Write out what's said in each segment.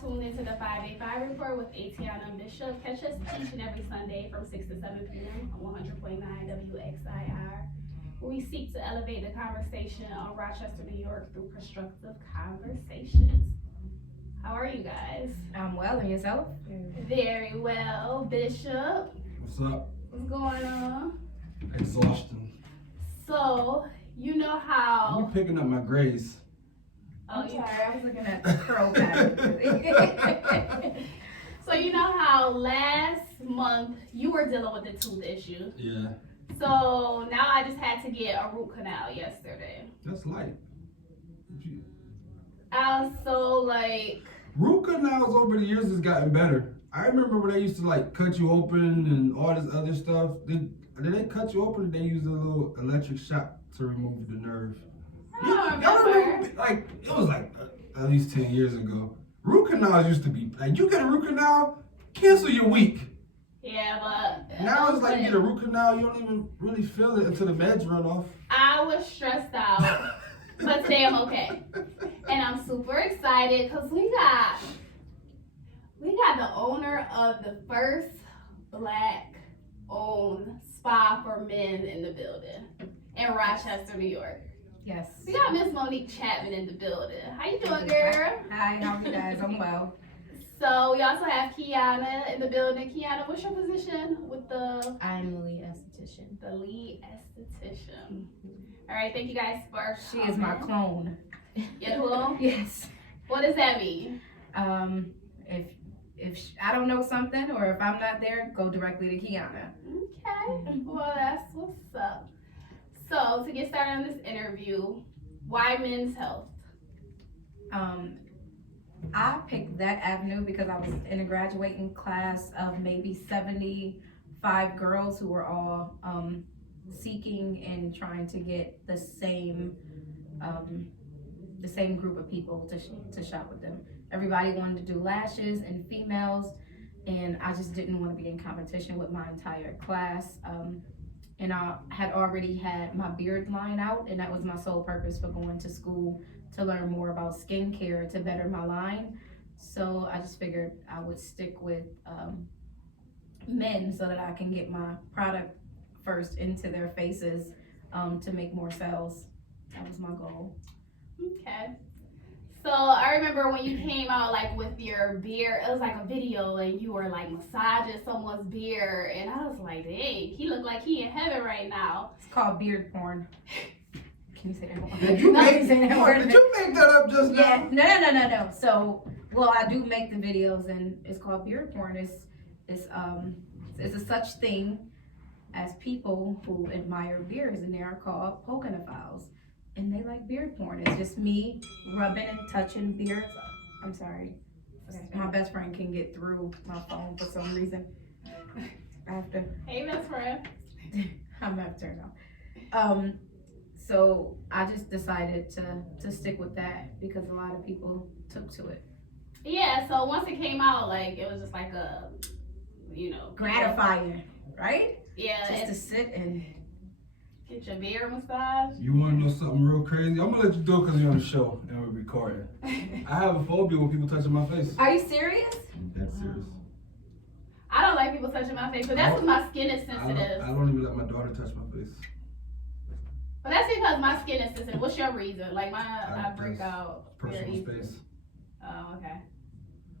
tuned into the 585 Report with Atiana Bishop. Catch us each and every Sunday from 6 to 7 p.m. on 100.9 WXIR, where we seek to elevate the conversation on Rochester, New York through constructive conversations. How are you guys? I'm well, and yourself? Very well. Bishop, What's up? what's going on? Exhaustion. So, you know how... You picking up my grades. Oh, I'm sorry, I was looking at the curl pattern. So you know how last month you were dealing with the tooth issue. Yeah. So now I just had to get a root canal yesterday. That's light. I was so like... Root canals over the years has gotten better. I remember when they used to like cut you open and all this other stuff. Did they cut you open or did they use a little electric shock to remove the nerve? Y'all remember, like, it was like at least 10 years ago. Root canals used to be, like, you get a root canal, cancel your week. Yeah, but... Now it's like you get a root canal, you don't even really feel it until the meds run off. I was stressed out, but today I'm okay. And I'm super excited because we got the owner of the first Black-owned spa for men in the building in Rochester, New York. Yes. We got Miss Monique Chatman in the building. How you doing, girl? Hi, how are you guys? I'm well. So we also have Kiana in the building. Kiana, what's your position with I'm the lead esthetician. the lead esthetician? All right, thank you guys for She is my clone. Your clone? Yes. What does that mean? If I don't know something or if I'm not there, go directly to Kiana. Okay, well that's what's up. So to get started on this interview, why men's health? I picked that avenue because I was in a graduating class of maybe 75 girls who were all seeking and trying to get the same group of people to shop with them. Everybody wanted to do lashes and females, and I just didn't want to be in competition with my entire class. And I had already had my beard line out, and that was my sole purpose for going to school, to learn more about skincare to better my line. So I just figured I would stick with men so that I can get my product first into their faces to make more sales. That was my goal. Okay. So I remember when you came out like with your beard, it was like a video and you were like massaging someone's beard, and I was like, dang, he looked like he in heaven right now. It's called beard porn. Can you say that one? Did you No, make say that word. Did you make that up just Yeah, now? no. So, well, I do make the videos, and it's called beard porn. It's a such thing as people who admire beards, and they are called pokenophiles, and they like beard porn. It's just me rubbing and touching beards. I'm sorry, my best friend can get through my phone for some reason. I have to. Hey, best friend. I'm gonna have to turn it off. So I just decided to stick with that because a lot of people took to it. Yeah, so once it came out, like, it was just like a, Gratifying, right? Yeah, Just to sit and get your beard massage. You want to know something real crazy? I'm going to let you do it because you're on the show and we're recording. I have a phobia when people touching my face. Are you serious? I'm dead serious. I don't like people touching my face, but that's because my skin is sensitive. I don't even let my daughter touch my face. But that's because my skin is sensitive. What's your reason? Like, I break out very Personal easily. space. Oh, okay.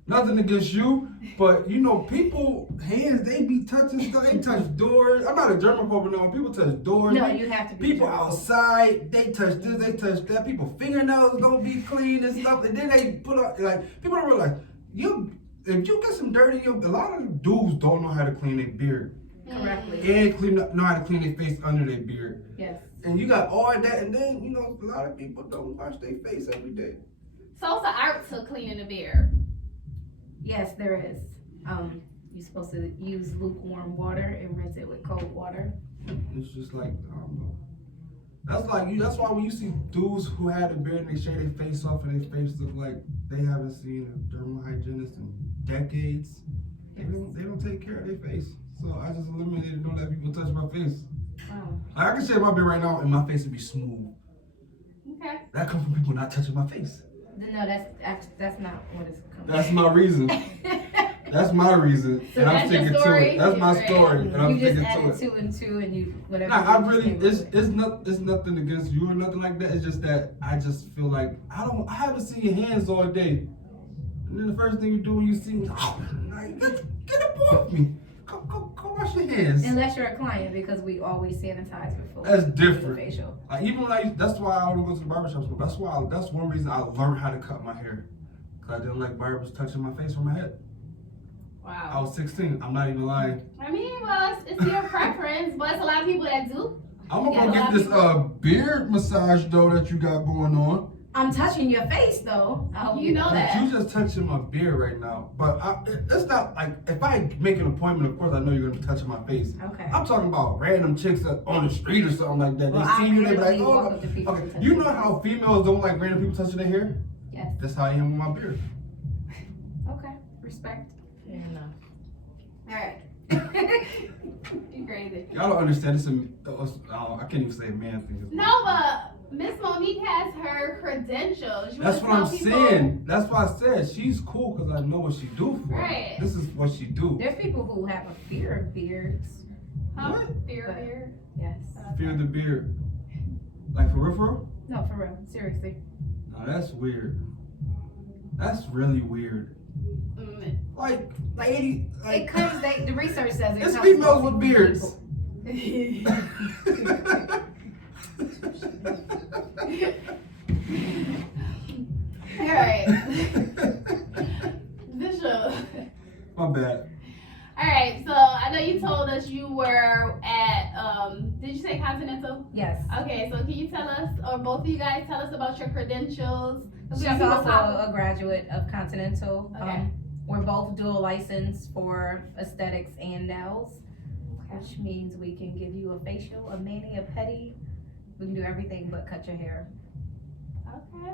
Nothing against you, but people, hands, they be touching stuff. They touch doors. I'm not a germaphobe, but no, people touch doors. No, you have to be. People outside, they touch this, they touch that. People fingernails don't be clean and stuff. And then they put up, like, people don't realize, if you get some dirt in your, a lot of dudes don't know how to clean their beard. Correctly. And know how to clean their face under their beard. Yes. And you got all that, and then, a lot of people don't wash their face every day. So it's an art to cleaning the beard. Yes, there is. You're supposed to use lukewarm water and rinse it with cold water. It's just like, I don't know. That's why when you see dudes who had a beard and they shave their face off and their face look like they haven't seen a dermal hygienist in decades, they don't take care of their face. So I just eliminated, don't let people touch my face. Wow. I can shave my beard right now and my face would be smooth. Okay. That comes from people not touching my face. No, that's not what it's coming. That's my reason. That's my reason, So and I'm that's your sticking to story? it. That's my Right. story, and I'm You just sticking to added it. 2 and 2, and you whatever. Nah, I you just really, came up with. it's nothing against you or nothing like that. It's just that I just feel like I haven't seen your hands all day, and then the first thing you do when you see me, like, get up off me. Go wash your hands. Unless you're a client, because we always sanitize before. That's we do the different. Facial. Like, even when that's why I don't go to the barbershop school. That's one reason I learned how to cut my hair. Cause I didn't like barbers touching my face or my head. I Wow. was 16. I'm not even lying. I mean, well, it's your preference, but it's a lot of people that do. I'm gonna Yeah, go a lot get of this people- beard massage though that you got going on. I'm touching your face though. I hope You know But that. you just touching my beard right now. But it's not like if I make an appointment, of course I know you're gonna be touching my face. Okay. I'm talking about random chicks on the street or something like that. Well, They I see you, they be like, rarely walk oh, up to people okay. and touch You their know how females don't like random people touching their hair? Yes. That's how I am with my beard. Okay. Respect. Fair enough. Alright. You crazy. Y'all don't understand. I can't even say a man thing. No, but Miss Monique has her credentials. You That's wanna what I'm tell people- saying. That's why I said she's cool because I know what she do for. Right. This is what she do. There's people who have a fear of beards. Huh? What? Fear. Yes. Fear the beard. Like for real, for real? No, for real. Seriously. No, that's weird. That's really weird. Mm. Like, lady, It like, comes. The research says it it's comes females from with beards. people. Alright. Bishop. My bad. Alright, so I know you told us you were at, did you say Continental? Yes. Okay, so can you tell us, or both of you guys tell us about your credentials? 'Cause we She's got people also pop- a graduate of Continental. Okay. We're both dual licensed for aesthetics and nails, which means we can give you a facial, a mani, a pedi. We can do everything but cut your hair. Okay.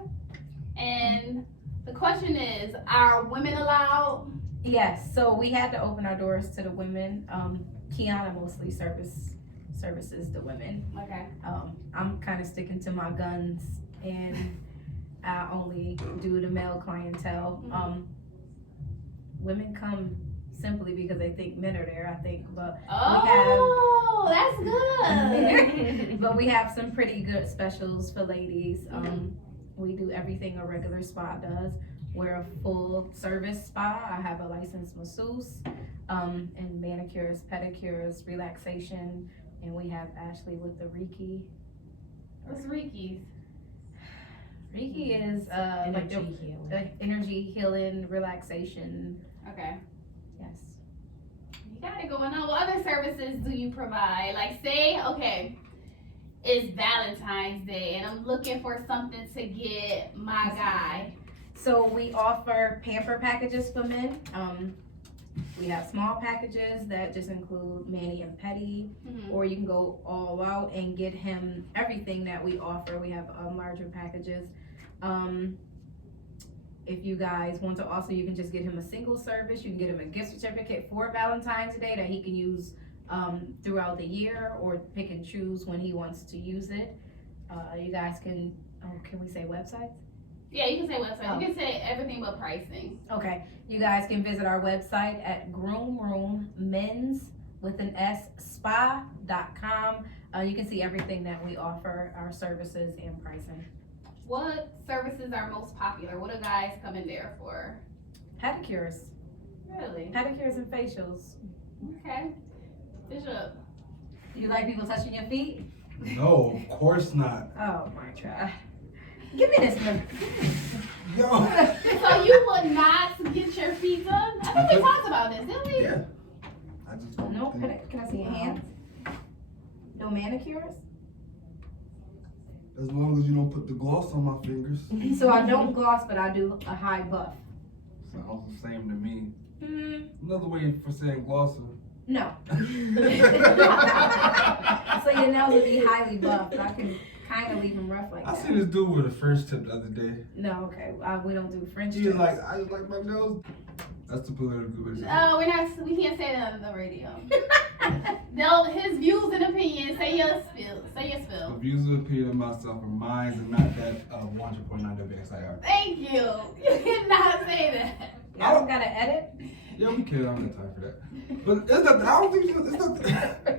And the question is, are women allowed? Yes, so we had to open our doors to the women. Kiana mostly services the women. Okay. I'm kind of sticking to my guns, and I only do the male clientele. Women come simply because they think men are there, I think, but Oh, that's good. but we have some pretty good specials for ladies. We do everything a regular spa does. We're a full service spa. I have a licensed masseuse, and manicures, pedicures, relaxation, and we have Ashley with the Reiki. What's Ricky's? Reiki is like the Energy healing. energy healing, relaxation. Okay. Yes. You got it going on. What other services do you provide? Like, say, okay, it's Valentine's Day and I'm looking for something to get my guy. So we offer Pamper Packages for men. We have small packages that just include mani and pedi, or you can go all out and get him everything that we offer. We have larger packages. If you guys want to also, you can just get him a single service. You can get him a gift certificate for Valentine's Day that he can use throughout the year, or pick and choose when he wants to use it. You guys can we say websites? Yeah, you can say website. You can say everything but pricing. Okay, you guys can visit our website at Groom Men's with an S spa.com. You can see everything that we offer, our services and pricing. What services are most popular? What do guys come in there for? Pedicures, Really? pedicures and facials. Okay. Bishop. You like people touching your feet? No, of course not. Oh my God. Give me this one. Yo. So you would not get your feet done? I think we talked about this, didn't we? Yeah. I just don't No, think- can I see your hands? No manicures? As long as you don't put the gloss on my fingers. So I don't gloss, but I do a high buff. Sounds the same to me. Mm, Another way for saying glossy. no. So your nails would be highly buffed, but I can kind of leave them rough like I that. seen this dude with a French tip the other day. No, okay. We don't do French He tips. was like, I just like my nails. That's the political issue. Oh, we can't say that on the radio. His views and opinions. Say your spill. The views of opinion of myself are mine and not that 100.9 WXIR. Thank you. You did not say that. Y'all don't gotta edit? Yeah, we can. I don't have time for that. But it's not. I don't think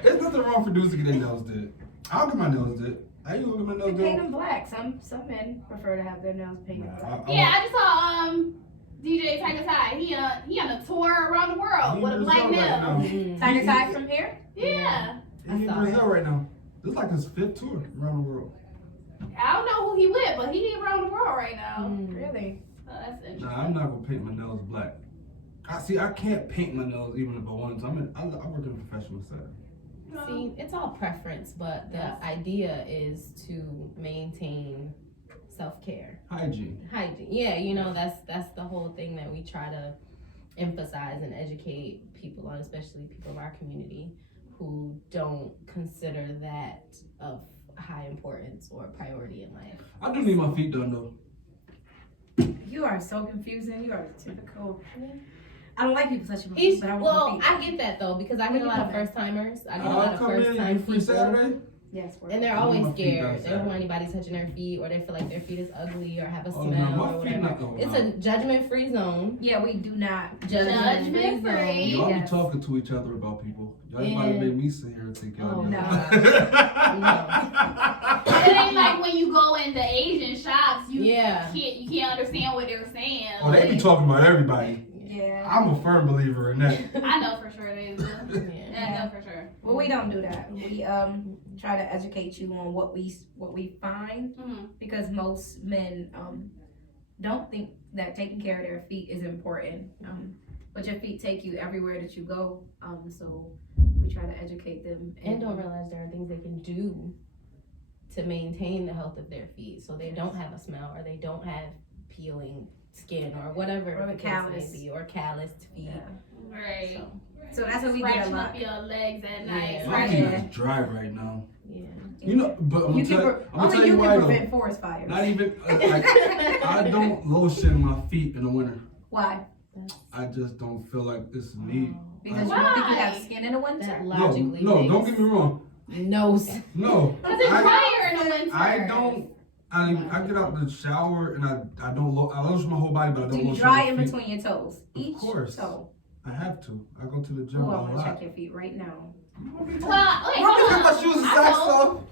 it's nothing wrong for dudes to get their nails did. I'll get my nails did. I ain't gonna get my You nails paint did. them black. Some men prefer to have their nails painted black. Yeah, I just saw DJ Tiger Ty. He on a tour around the world with a black nail. Tiger Ty from here? Yeah. He's in Brazil right now. This is like his 5th tour around the world. I don't know who he with, but he around the world right now. Really? Oh, that's interesting. Nah, I'm not gonna paint my nails black. I can't paint my nails even if I wanted to. I work in a professional setting. See, it's all preference, but the idea is to maintain self-care. Hygiene. Yeah, you know, that's the whole thing that we try to emphasize and educate people on, especially people of our community who don't consider that of high importance or priority in life. I do need my feet done though. You are so confusing. You are typical. I don't like people touching my Each, feet, but I want well, my feet. I get that though, because I get a lot of first timers. I get a I'll lot of come first in time free people. Saturday. Yes, And they're I want always my feet scared. done They don't Saturday. want anybody touching their feet, or they feel like their feet is ugly or have a Oh, smell no, my or feet whatever. not going It's out. a judgment-free zone. Yeah, we do not Judgment free. Y'all Yes. be talking to each other about people. Y'all ain't about to Yeah. make me sit here and take y'all. Oh, nails. It ain't like when you go into Asian shops, you Yeah. can't understand what they're saying. Oh, they be Like, talking about everybody. Yeah. I'm a firm believer in that. I know for sure they do. Yeah. I know for sure. Well, we don't do that. We try to educate you on what we find, Mhm. because most men don't think that taking care of their feet is important. But your feet take you everywhere that you go. So we try to educate them And don't realize there are things they can do to maintain the health of their feet, so they don't have a smell or they don't have peeling skin or whatever Or the the case callus. may be, or calloused feet. Yeah. Right. So that's what we did a Scratching lot. up your legs at night. Yeah. My Scratching feet is dry right now. Yeah. You know, but I'm You gonna can tell, I'm gonna only tell you you can why though. prevent forest fires. Not even I don't lotion my feet in the winter. Why? I just don't feel like it's a need. Because you don't think you have skin in the winter? That No, logically no, don't makes get me wrong. no sense. No, Because it's drier in the winter. I don't. I get out the shower and I don't. I lotion my whole body, but I Do don't you lotion dry my in feet. between your toes? Each course. toe. I have to. I go to the gym Oh, a I'm gonna lot. check your feet right now. Well, wait, You want me to take my shoes and I socks don't. off?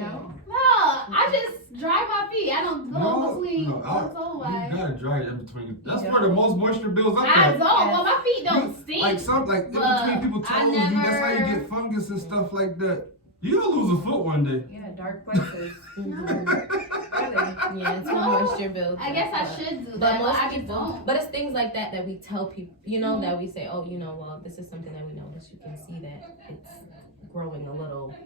No. No, I just dry my feet. I don't go between no, toe wise. you gotta dry it in between. That's You where the most moisture builds up I at. don't. Well, my feet don't stink. Like in but between people's I toes, that's how you never- get fungus and stuff like that. You'll lose a foot one day. Yeah, dark places. Really? Yeah, it's when No, moisture builds. I guess I up, should do But that, but most I just people, don't. but it's things like that that we tell people, you know, that we say, oh, you know, well, this is something that we notice. You can see that it's growing a little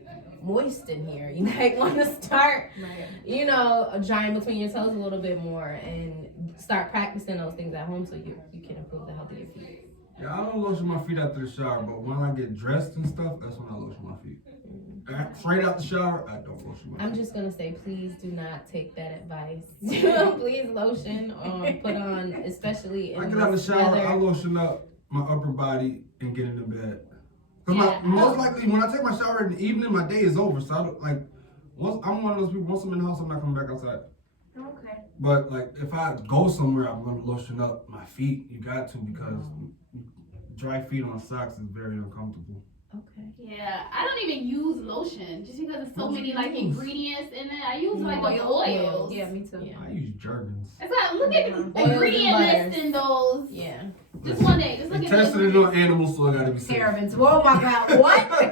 moist in here. You might want to start, Right. you know, drying between your toes a little bit more and start practicing those things at home so you can improve the health of your feet. Yeah, I don't lotion my feet after the shower, but when I get dressed and stuff, that's when I lotion my feet. Straight out the shower, I don't lotion my feet. I'm just gonna say, please do not take that advice. Please lotion or put on, especially in I get out the this shower, weather. I lotion up my upper body and get into bed. Cause Yeah. most likely when I take my shower in the evening, my day is over. So I don't like. I'm one of those people. Once I'm in the house, I'm not coming back outside. Okay. But like, if I go somewhere, I'm gonna lotion up my feet. You got to, because dry feet on socks is very uncomfortable. Okay. Yeah, I don't even use lotion just because there's so What do many you like use? ingredients in it. I use like the Oils? oils. Yeah, me too. Yeah. I use Jergens. It's like look at Oils the and ingredient butters. list in those. Yeah. Just one day, just look They at the tested it ingredients. on animals, so I gotta be safe. Parabens. Oh my God. What?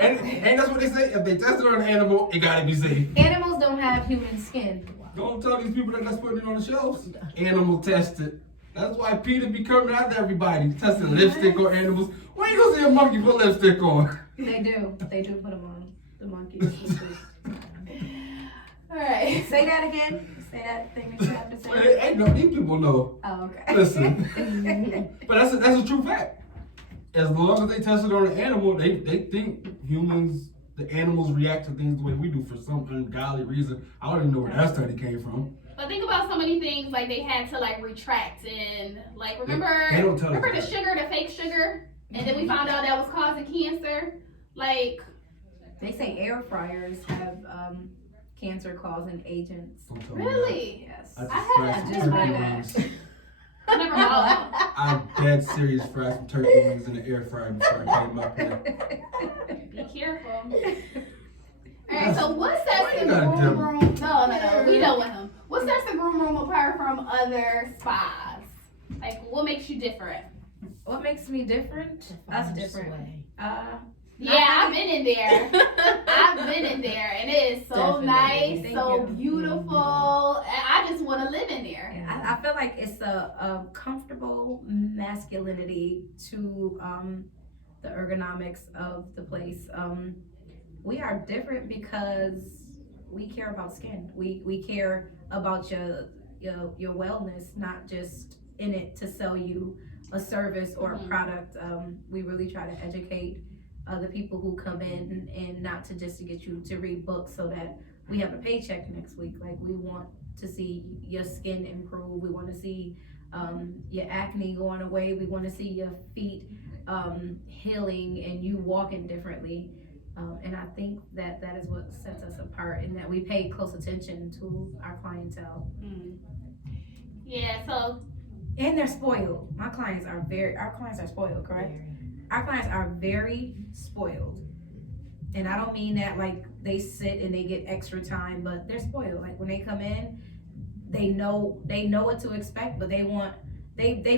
And that's what they say. If they test it on an animal, it gotta be safe. Animals don't have human skin. Don't tell these people that's putting it on the shelves. Animal tested. That's why Peter be coming after everybody. Testing lipstick on animals. When you gonna see a monkey put lipstick on? They do. They do put them on. The monkeys. All right. Say that again. Say that thing that you have to Well, say. ain't no, these people know. Oh, okay. Listen. But that's a true fact. As long as they test it on an animal, they think humans, the animals react to things the way we do for some ungodly reason. I don't even know where that study came from. But think about so many things like they had to like retract and like remember They don't tell us the that. sugar, the fake sugar, and then we found out that was causing cancer. Like They say air fryers have cancer-causing agents. Don't tell me Really? Yes. that. I I had just to fried try some that. turkey wings. I never bought I'm dead serious. Fried some turkey wings in the air fryer before I came up here. one. Be careful. Alright, so what sets Why the you gotta groom do- room? No, we done with him. What sets the groom room apart from other spas? Like, what makes you different? What makes me different? Us different. Yeah, I've been in there. I've been in there, and it is so Definitely. nice, Thank so you. beautiful. And I just want to live in there. I feel like it's a comfortable masculinity to the ergonomics of the place. We are different because we care about skin. We care about your wellness, not just in it to sell you a service or a product. We really try to educate the people who come in, and not to just to get you to read books so that we have a paycheck next week. Like, we want to see your skin improve. We want to see your acne going away. We want to see your feet healing and you walking differently. And I think that is what sets us apart, and that we pay close attention to our clientele. Yeah, so And they're spoiled. Our clients are spoiled, correct? Our clients are very spoiled. And I don't mean that like they sit and they get extra time, but they're spoiled. Like, when they come in, they know what to expect, but they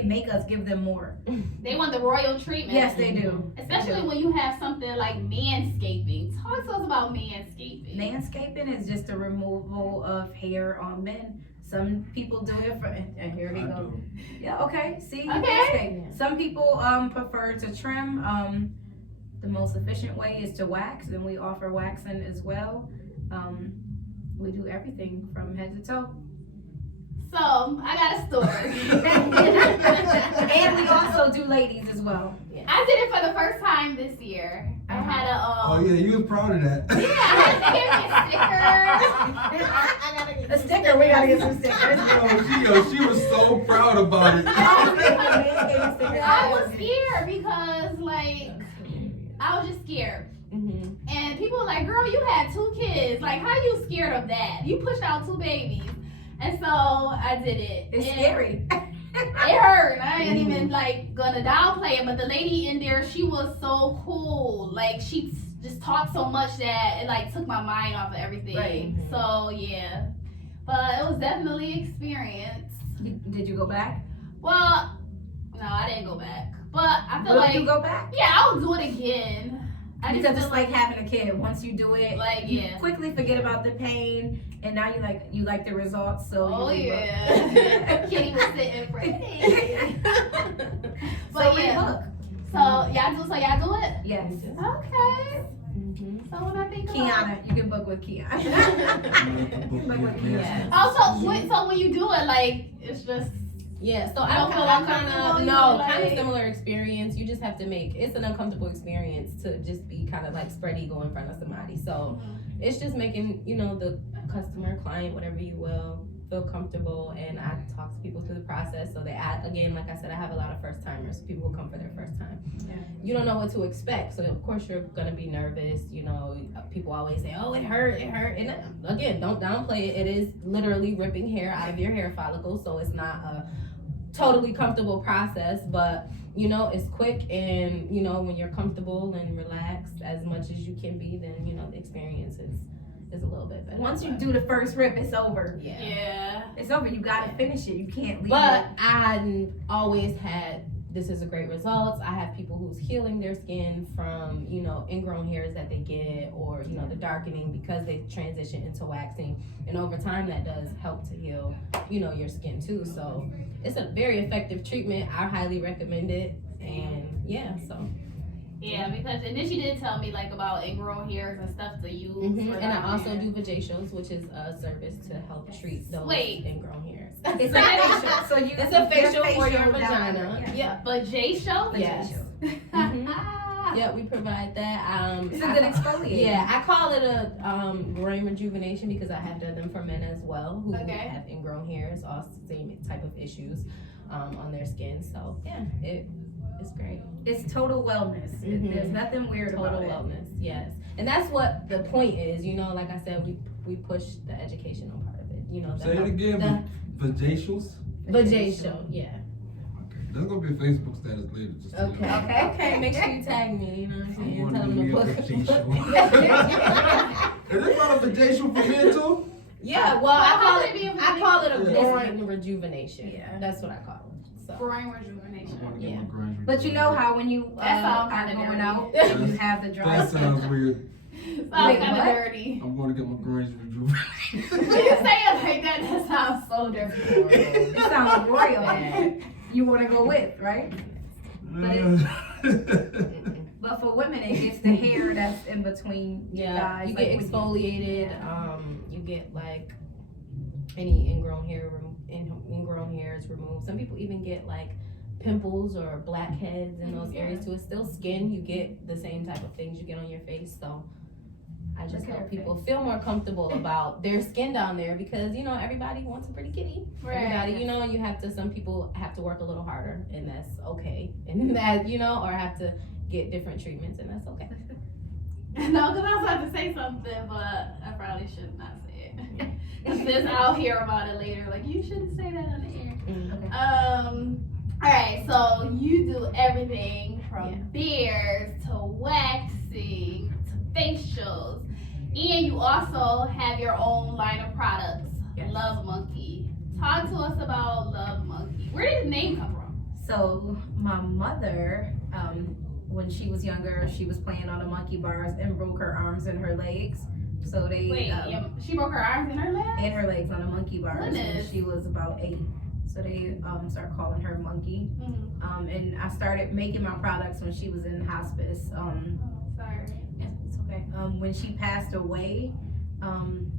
make us give them more. they want the royal treatment. Yes, they do. Especially when you have something like manscaping. Talk to us about manscaping. Manscaping is just a removal of hair on men. Some people do it for, and here we I go. do. Yeah, okay. See, Okay. manscape. Some people prefer to trim. The most efficient way is to wax, and we offer waxing as well. We do everything from head to toe. So, I got a story. And we also do ladies as well. I did it for the first time this year. I had a Oh yeah, you was proud of that. yeah, I had to give me a sticker. A sticker, we gotta get some stickers. She was so proud about it. I was scared because, like, I was just scared. And people were like, girl, you had 2 kids. Like, how you scared of that? You pushed out 2 babies. And so I did it. It's And scary. It hurt. I ain't even like gonna downplay it, but the lady in there, she was so cool. Like, she just talked so much that it like took my mind off of everything. Right. So yeah, but it was definitely an experience. Did you go back? Well, no, I didn't go back, but I feel Will like you go back? yeah, I'll do it again. I just Because feel it's like having a kid. Once you do it, like you yeah. quickly forget about the pain, and now you like the results. So Oh you yeah, Kitty was sitting pretty. But so yeah. look. So y'all do it? Yes. Okay. So when I think about Kiana, you can book with Kiana. Yes. also when you do it, like it's just Yeah, so You I don't feel uncomfortable, you know, kind of like- similar experience. You just have to it's an uncomfortable experience to just be kind of like spread eagle in front of somebody. So it's just making, the customer, client, whatever you will, feel comfortable. And I talk to people through the process. So again, like I said, I have a lot of first timers, people who come for their first time. Yeah. You don't know what to expect. So of course you're going to be nervous. People always say, oh, it hurt. And again, don't downplay it. It is literally ripping hair out of your hair follicles. So it's not a totally comfortable process, but it's quick, and when you're comfortable and relaxed as much as you can be, then the experience is a little bit better. Once you do the first rip, it's over. yeah. It's over. You gotta finish it. You can't leave But it. I always had, this is a great results. I have people who's healing their skin from, ingrown hairs that they get, or, the darkening because they transition into waxing. And over time that does help to heal, your skin too. So it's a very effective treatment. I highly recommend it. And yeah, so. Yeah, because and then she did tell me like about ingrown hairs and stuff to use. For And I dark also hair. do vajacials, which is a service to help treat those Wait. ingrown hairs. It's a facial. So you It's a facial for your down vagina. there. Yeah. But J show. Yes. Yeah, we provide that. It's a good exfoliator. Yeah, I call it a growing rejuvenation because I have done them for men as well who Okay. have ingrown hairs, all same type of issues on their skin. So yeah, it's great. It's total wellness. Mhm. There's nothing weird Total about it. wellness, yes. And that's what the point is. Like I said, we we push the educational part of it. You know, Say it again. Vajacials. Vajacial, yeah. Okay, that's gonna be a Facebook status later. Just so you know. Okay. Make sure you tag me. You know what I'm I'm saying? going Tell to them give to me a book. vajacial. Is this not a vajacial for men too? Yeah, well, I call it a Yeah. growing rejuvenation. Yeah. That's what I call it. So. Growing I rejuvenation. wanna get Yeah. my grunge But you know how when you That sounds are kinda going dirty. out and you have the dry That sounds weird. Sounds Wait, kind of what? dirty. I'm going to get my grunge rejuvenated. When you say it like that, that sounds so dirty. It sounds royal. You want to go with, right? But for women, it gets the hair that's in between your thighs. You like get when exfoliated. You get like any ingrown hairs removed. Some people even get like pimples or blackheads in those areas too. It's still skin. You get the same type of things you get on your face. So I just Look at help her people face. feel more comfortable about their skin down there because you know everybody wants a pretty kitty. Everybody, you know, some people have to work a little harder, and that's okay. And that, you know, or have to get different treatments, and that's okay. No, because I was about to say something, but I probably should not say it. Because I'll hear about it later. Like, you shouldn't say that on the air. Okay. Alright, so you do everything from beards to waxing to facials. And you also have your own line of products, Yes. Love Monkey. Talk to us about Love Monkey. Where did the name come from? So my mother, when she was younger, she was playing on the monkey bars and broke her arms and her legs. So they She broke her arms and her legs? and her legs on the monkey bars when Goodness. she was about 8. So they started calling her Monkey. Mm-hmm. And I started making my products when she was in hospice. Sorry. Yeah, it's okay. When she passed away,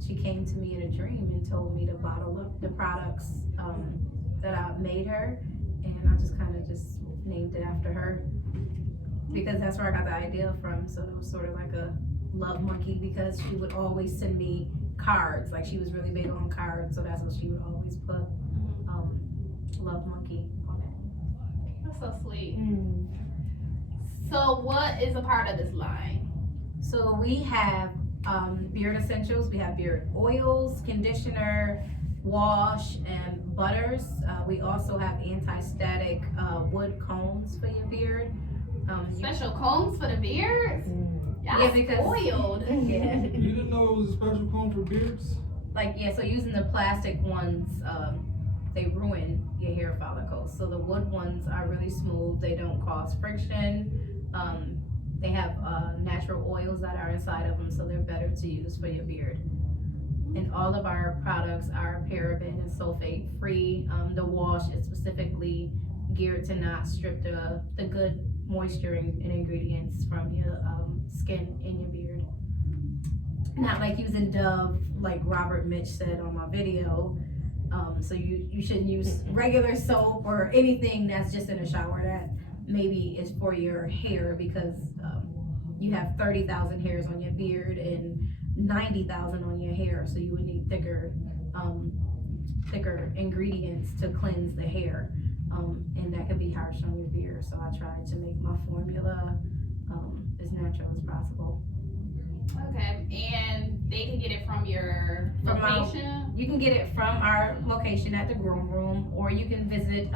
she came to me in a dream and told me to bottle up the products that I made her, and I just kind of just named it after her because that's where I got the idea from. So it was sort of like a love monkey because she would always send me cards. Like she was really big on cards, so that's what she would always put love monkey on it. That's so sweet. So what is a part of this line? So we have beard essentials. We have beard oils, conditioner, wash, and butters. We also have anti-static wood combs for your beard. Special combs for the beard? Yeah, because oiled. yeah, You didn't know it was a special comb for beards? so using the plastic ones, they ruin your hair follicles. So the wood ones are really smooth. They don't cause friction. They have natural oils that are inside of them, so they're better to use for your beard. And all of our products are paraben and sulfate free. The wash is specifically geared to not strip the good moisture and ingredients from your skin and your beard. Not like using Dove, like Robert Mitch said on my video. So you shouldn't use regular soap or anything that's just in a shower that maybe is for your hair because you have 30,000 hairs on your beard and 90,000 on your hair, so you would need thicker ingredients to cleanse the hair, and that could be harsh on your beard. So I tried to make my formula as natural as possible. Okay, and they can get it from your From my- location? You can get it from our location at the Groom Room, or you can visit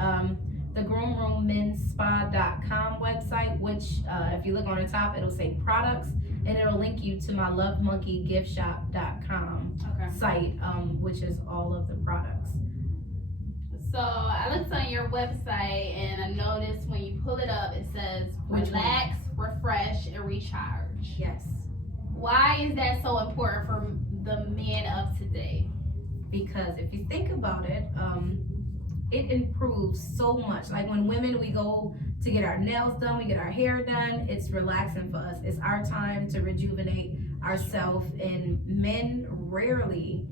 the groomroommenspa.com website, which if you look on the top, it'll say products, and it'll link you to my lovemonkeygiftshop.com Okay. site, which is all of the products. So I looked on your website and I noticed when you pull it up, it says Which one? relax, refresh, and recharge. Yes, Why is that so important for the men of today? because if you think about it, it improves so much. Like when women, we go to get our nails done, we get our hair done, it's relaxing for us. It's our time to rejuvenate ourselves, and men rarely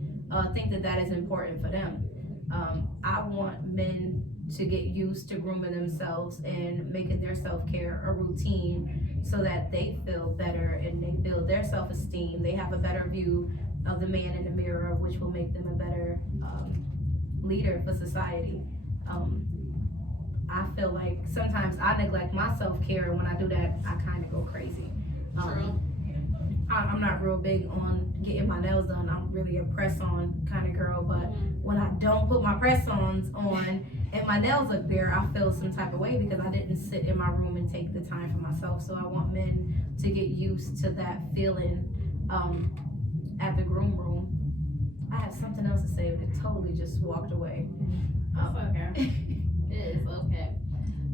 think that is important for them. I want men to get used to grooming themselves and making their self-care a routine so that they feel better and they build their self-esteem. They have a better view of the man in the mirror, which will make them a better leader for society. I feel like sometimes I neglect my self-care, and when I do that, I kind of go crazy. True. I'm not real big on getting my nails done. I'm really a press-on kind of girl, but when I don't put my press-ons on and my nails look bare, I feel some type of way because I didn't sit in my room and take the time for myself. So I want men to get used to that feeling at the groom room. I had something else to say, but it totally just walked away. It's okay. It is okay.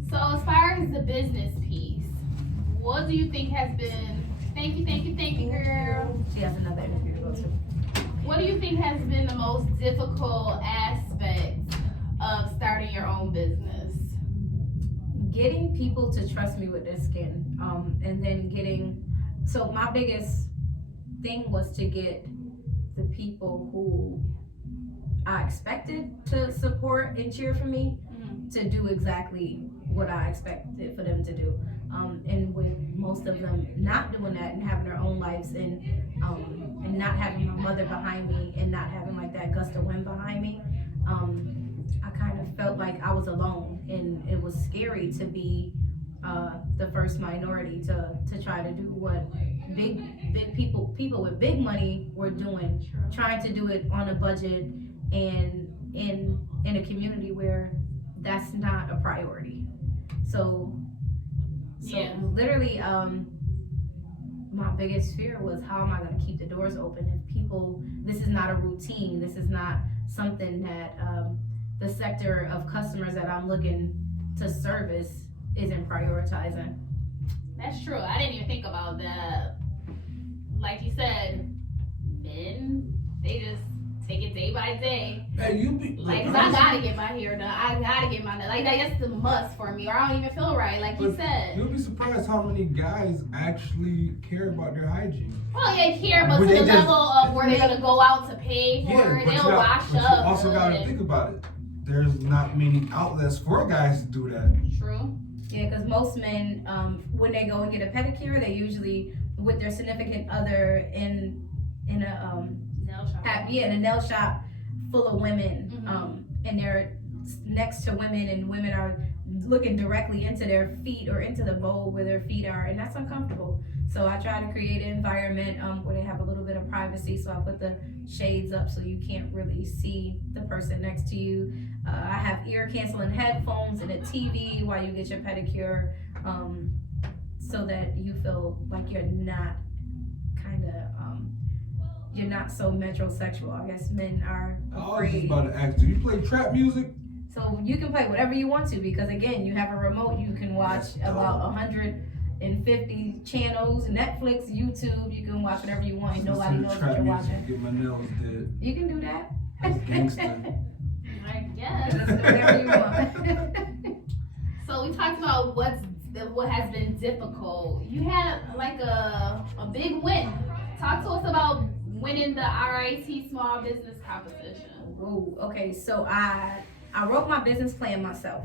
So as far as the business piece, what do you think has been, thank you, girl. She has another interview to go to. What do you think has been the most difficult aspect of starting your own business? Getting people to trust me with their skin, and then so my biggest thing was to get the people who I expected to support and cheer for me to do exactly what I expected for them to do. And with most of them not doing that and having their own lives and not having my mother behind me and not having like that gust of wind behind me, I kind of felt like I was alone, and it was scary to be the first minority to try to do what big people with big money were doing, trying to do it on a budget and in a community where that's not a priority. So Yeah. literally, my biggest fear was, how am I going to keep the doors open if people, this is not a routine, this is not something that the sector of customers that I'm looking to service isn't prioritizing. That's true. I didn't even think about that. Like you said, men, they just take it day by day. Hey, you be Like, 'cause I gotta get my hair done. I gotta get my nails. Like, that's the must for me, or I don't even feel right. Like you said. You'll be surprised how many guys actually care about their hygiene. Well, they care, but But to they the just- level of where they're gonna go out to pay for it, they'll wash but up. you also gotta good. think about it. There's not many outlets for guys to do that. True. Yeah, because most men, when they go and get a pedicure, they usually with their significant other in a Nail shop. in a nail shop full of women, Mhm. and they're next to women, and women are looking directly into their feet or into the bowl where their feet are, and that's uncomfortable. So I try to create an environment where they have a little bit of privacy. So I put the shades up so you can't really see the person next to you. I have ear canceling headphones and a TV while you get your pedicure, so that you feel like you're not you're not so metrosexual. I guess men are I was just afraid. about to ask, do you play trap music? So you can play whatever you want to, because again, you have a remote. You can watch That's about dope. 150 channels, Netflix, YouTube. You can watch whatever you want, and nobody Listen to knows trap what you're music, watching. get my nails did. You can do that. That's gangster. I guess. Listen to whatever you want. So we talked about what has been difficult. You had like a big win. Talk to us about winning the RIT Small Business Competition. Ooh, okay, so I wrote my business plan myself.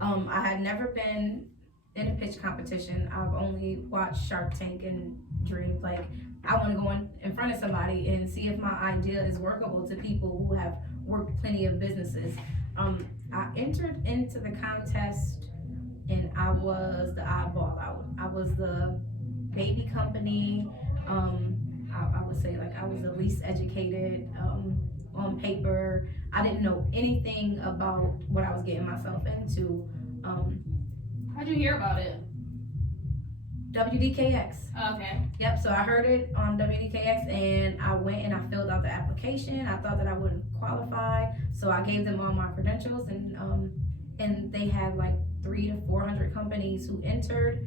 I had never been in a pitch competition. I've only watched Shark Tank and dreamed like I want to go in front of somebody and see if my idea is workable to people who have worked plenty of businesses. I entered into the contest and I was the oddball out. I was the baby company. I would say like I was the least educated on paper. I didn't know anything about what I was getting myself into. How'd you hear about it? WDKX. Okay. Yep, so I heard it on WDKX and I went and I filled out the application. I thought that I wouldn't qualify, so I gave them all my credentials, and they had like 300 to 400 companies who entered,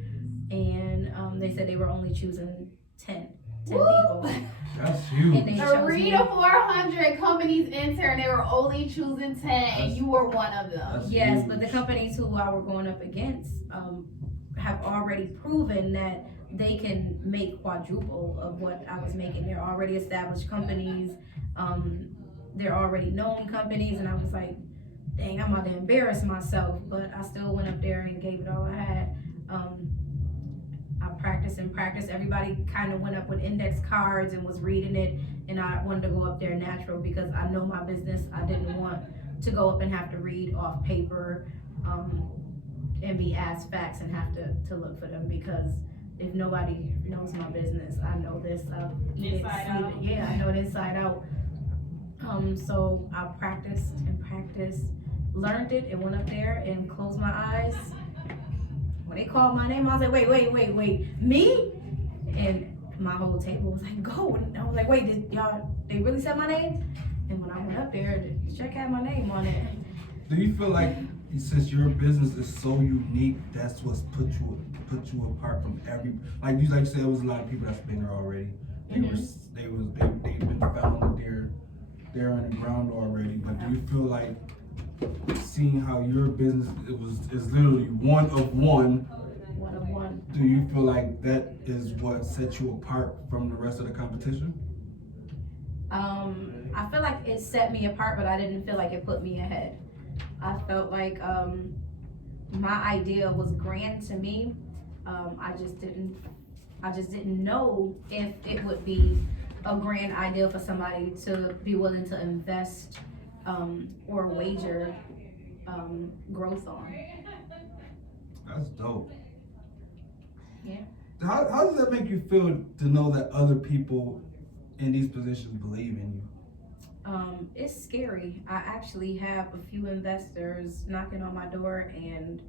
and they said they were only choosing 10 people. That's And huge. they chose 3 me. to 400 companies enter, and they were only choosing 10, and you were one of them. That's Yes, huge. but the companies who I were going up against have already proven that they can make quadruple of what I was making. They're already established companies. They're already known companies, and I was like, dang, I'm about to embarrass myself, but I still went up there and gave it all I had. I practiced and practiced. Everybody kind of went up with index cards and was reading it, and I wanted to go up there natural because I know my business. I didn't want to go up and have to read off paper and be asked facts and have to look for them, because if nobody knows my business, I know this. Inside out. Yeah, I know it inside out. So I practiced and practiced, learned it, and went up there and closed my eyes. When they called my name, I was like, wait, me? And my whole table was like, go. And I was like, wait, they really said my name? And when I went up there, the check had my name on it. Do you feel like since your business is so unique, that's what's put you apart from like you said, it was a lot of people that's been there already. They've been founded, they're on the ground already. But do you feel like seeing how your business is literally one of one? One of one. Do you feel like that is what sets you apart from the rest of the competition? I feel like it set me apart, but I didn't feel like it put me ahead. I felt like my idea was grand to me. I just didn't know if it would be a grand idea for somebody to be willing to invest or wager growth on. That's dope. Yeah. How does that make you feel to know that other people in these positions believe in you? It's scary. I actually have a few investors knocking on my door, and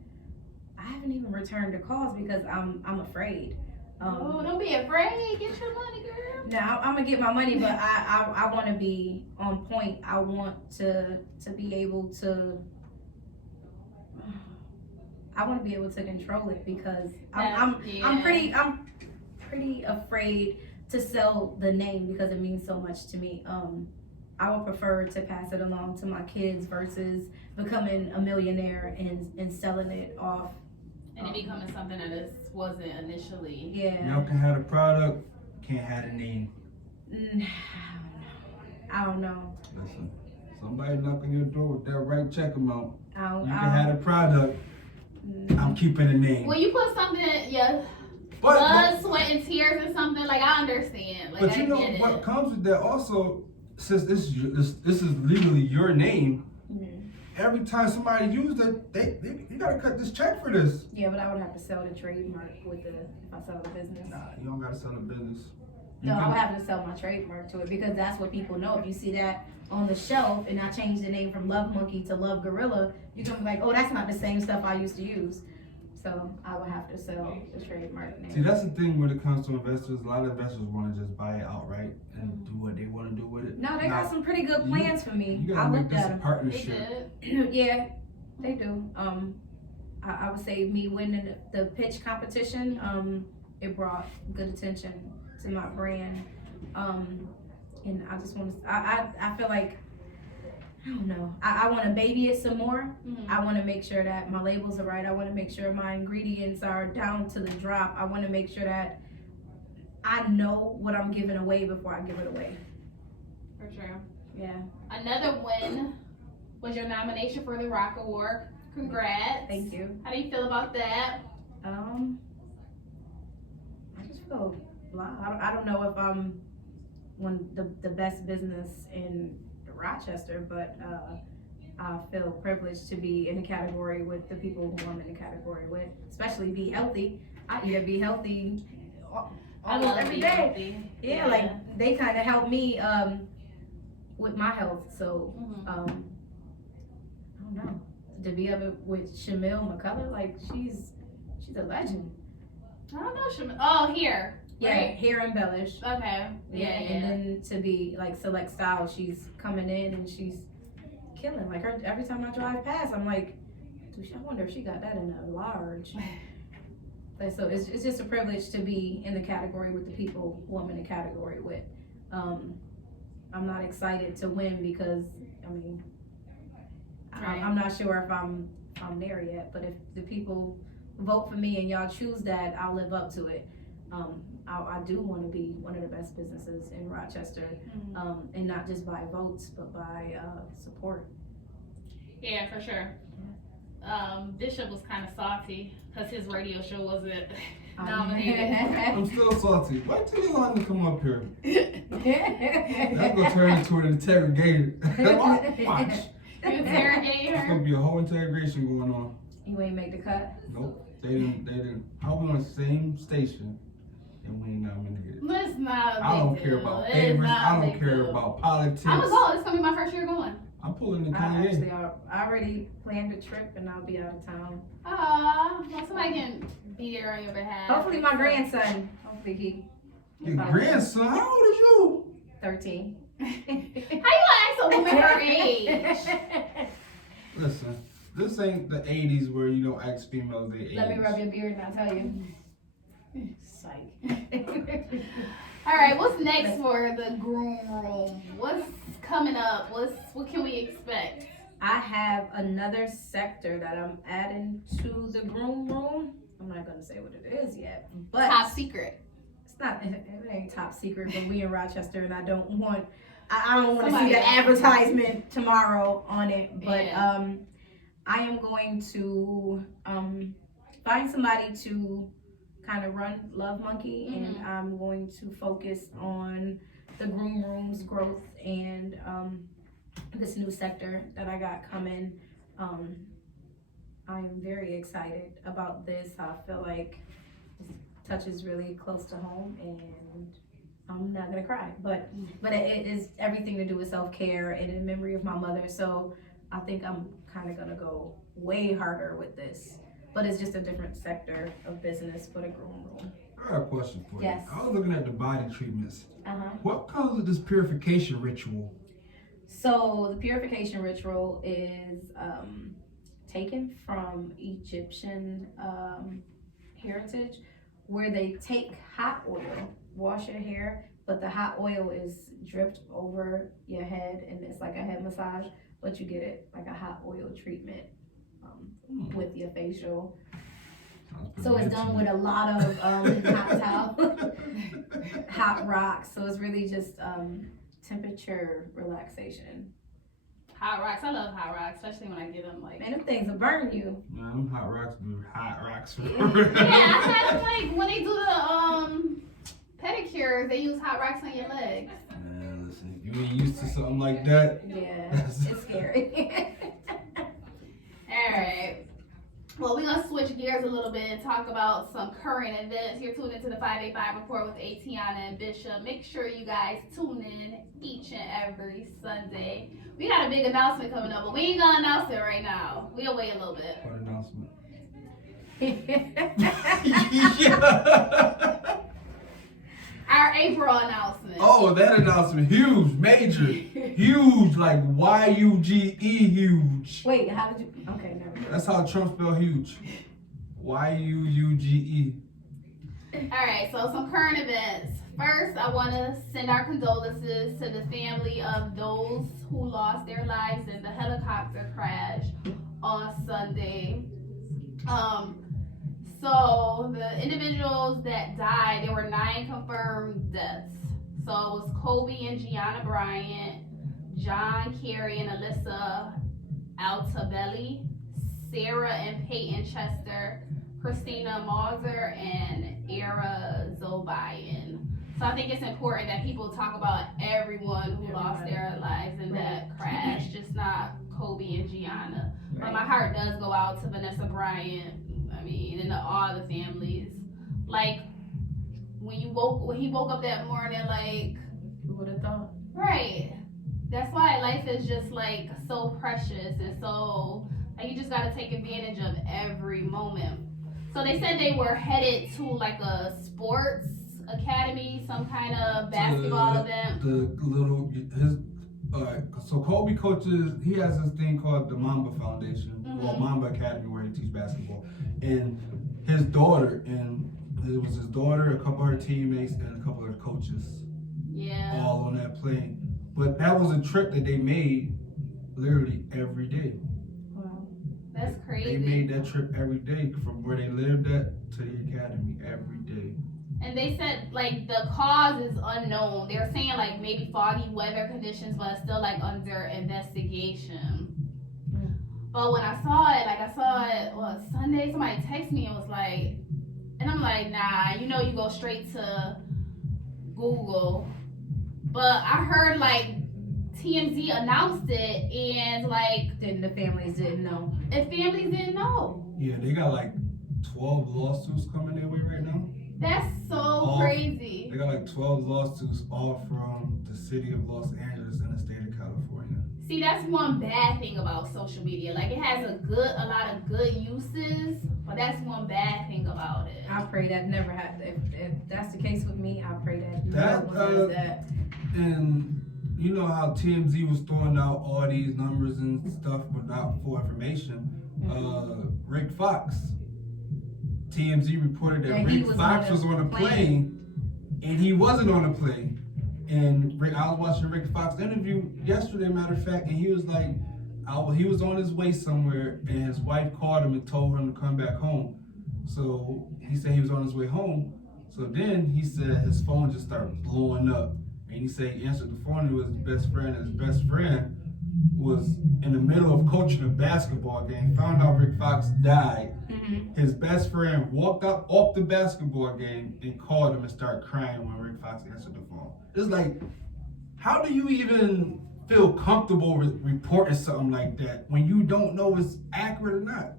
I haven't even returned the calls because I'm afraid. Oh, don't be afraid. Get your money, girl. Now I'm gonna get my money, but I want to be on point. I want to be able to. I want to be able to control it because I'm pretty afraid to sell the name because it means so much to me. I would prefer to pass it along to my kids versus becoming a millionaire and selling it off. And it becoming something that it wasn't initially. Yeah. Y'all can have a product, can't have a name. I don't know. Listen, somebody knocking your door with that right check amount. You can I have a product. I'm keeping a name. When you put something, blood, sweat, and tears or something, like I understand. Like, but you know what comes with that also, since this is legally your name. Every time somebody uses it, you gotta cut this check for this. Yeah, but I would have to sell the trademark if I sell the business. Nah, you don't gotta sell the business. I would have to sell my trademark to it because that's what people know. If you see that on the shelf and I change the name from Love Monkey to Love Gorilla, you're gonna be like, oh, that's not the same stuff I used to use. So I would have to sell the trademark name. See, that's the thing when it comes to investors. A lot of investors want to just buy it outright and do what they want to do with it. No, they got some pretty good plans for me. You I gotta make looked this at a them. partnership. Yeah, they do. I would say me winning the pitch competition, it brought good attention to my brand. And I just want to, I feel like, I don't know, I want to baby it some more. Mm-hmm. I want to make sure that my labels are right. I want to make sure my ingredients are down to the drop. I want to make sure that I know what I'm giving away before I give it away. For sure. Yeah. Another win was your nomination for the Rock Award. Congrats. Thank you. How do you feel about that? I just feel I don't know if I'm the best business in Rochester, but I feel privileged to be in a category with the people who I'm in a category with, especially be healthy. I either be healthy almost every day. Healthy. Yeah, like they kind of help me with my health. So I don't know, to be up with Shamil McCullough, like she's a legend. I don't know. Oh, here. Yeah, right? Hair Embellish. Okay. Yeah. And then to be like Select Style, she's coming in and she's killing. Like her, every time I drive past, I'm like, I wonder if she got that in a large. Like, so it's just a privilege to be in the category with the people who I'm in the category with. I'm not excited to win because I'm not sure if I'm there yet. But if the people vote for me and y'all choose that, I'll live up to it. I do want to be one of the best businesses in Rochester, and not just by votes, but by support. Yeah, for sure. Bishop was kind of salty because his radio show wasn't nominated. I'm still salty. Wait till you long to come up here. That's gonna turn into an interrogation. Watch. Interrogate There's her. gonna be a whole interrogation going on. You ain't make the cut? Nope. They didn't. I was on the same station, and we ain't nominated. It's not a big I don't deal. care about It's favorites. not a I don't big care deal. about politics. I'm gonna go. It's gonna be my first year going. I'm pulling the I Kanye. actually I already planned a trip and I'll be out of town. Well, somebody can be there on your behalf. Hopefully my grandson. Hopefully he Your grandson? How old is you? 13. How you gonna ask a woman her age? Listen, this ain't the 80s where you don't ask females their age. Let me rub your beard and I'll tell you. Psych. All right, what's next for the groom room? What's coming up? What can we expect? I have another sector that I'm adding to the groom room. I'm not gonna say what it is yet, but Top secret. it's not. It ain't top secret. But we in Rochester, and I don't want to Somebody see the else. advertisement tomorrow on it. But Yeah. I am going to find somebody to kind of run Love Monkey, and I'm going to focus on the groom room's growth and this new sector that I got coming. I am very excited about this. I feel like this touches really close to home, and I'm not gonna cry, but it is everything to do with self-care and in memory of my mother. So I think I'm kind of gonna go way harder with this, but it's just a different sector of business for the groom room. I got a question for Yes. you. I was looking at the body treatments. Uh-huh. What comes with this purification ritual? So the purification ritual is taken from Egyptian heritage, where they take hot oil, wash your hair, but the hot oil is dripped over your head, and it's like a head massage, but you get it like a hot oil treatment with your facial. So it's done with a lot of hot towel, hot rocks. So it's really just temperature relaxation. Hot rocks. I love hot rocks, especially when I get them like. Man, them things will burn you. Man, them hot rocks be hot rocks. Yeah, I had them like when they do the pedicures, they use hot rocks on your legs. Man, listen, if you ain't used to something like that, Yeah, it's scary. All right. Well, we're gonna switch gears a little bit and talk about some current events. You're tuned into the 585 report with Atiana and Bishop. Make sure you guys tune in each and every Sunday. We got a big announcement coming up, but we ain't gonna announce it right now. We'll wait a little bit. what announcement? Our April announcement. Oh, that announcement, huge, major, huge, like Y-U-G-E, huge. Wait, how did you? Okay, never mind. That's how Trump spelled huge. Y-U-U-G-E. All right, so some current events. First, I want to send our condolences to the family of those who lost their lives in the helicopter crash on Sunday. So the individuals that died, there were 9 confirmed deaths. So it was Kobe and Gianna Bryant, John Kerry and Alyssa Altabelli, Sarah and Peyton Chester, Christina Mauser, and Era Zobayan. So I think it's important that people talk about everyone who lost their lives in that crash, just not Kobe and Gianna. But my heart does go out to Vanessa Bryant. I mean, and to all the families. Like when he woke up that morning, like, Who would have thought? right. That's why life is just like so precious, and so like you just gotta take advantage of every moment. So they said they were headed to like a sports academy, some kind of basketball event. So Kobe coaches, he has this thing called the Mamba Foundation, or Mamba Academy, where he teaches basketball. And his daughter, it was his daughter, a couple of her teammates, and a couple of her coaches, Yeah. all on that plane. But that was a trip that they made literally every day. Wow. That's They crazy. made that trip every day from where they lived at to the academy every day. And they said like the cause is unknown. They're saying like maybe foggy weather conditions, but it's still like under investigation. But when I saw it, Sunday, somebody texted me and was like, and I'm like, nah, you go straight to Google. But I heard like TMZ announced it, and like Then the families didn't know. if families didn't know. Yeah, they got like 12 lawsuits coming their way right now. That's so crazy. They got like 12 lawsuits, all from the city of Los Angeles and the state of California. See, that's one bad thing about social media. Like, it has a lot of good uses, but that's one bad thing about it. I pray that never happens. If that's the case with me, I pray that That, no one does that. And you know how TMZ was throwing out all these numbers and stuff without full information. Rick Fox, TMZ reported that Rick Fox was on a plane, and he wasn't on a plane. And I was watching Rick Fox interview yesterday, matter of fact, and he was like, he was on his way somewhere, and his wife called him and told him to come back home. So he said he was on his way home. So then he said his phone just started blowing up. And he said he answered the phone to his best friend, and his best friend was in the middle of coaching a basketball game, found out Rick Fox died. His best friend walked up off the basketball game and called him and started crying when Rick Fox answered the phone. It's like, how do you even feel comfortable reporting something like that when you don't know if it's accurate or not?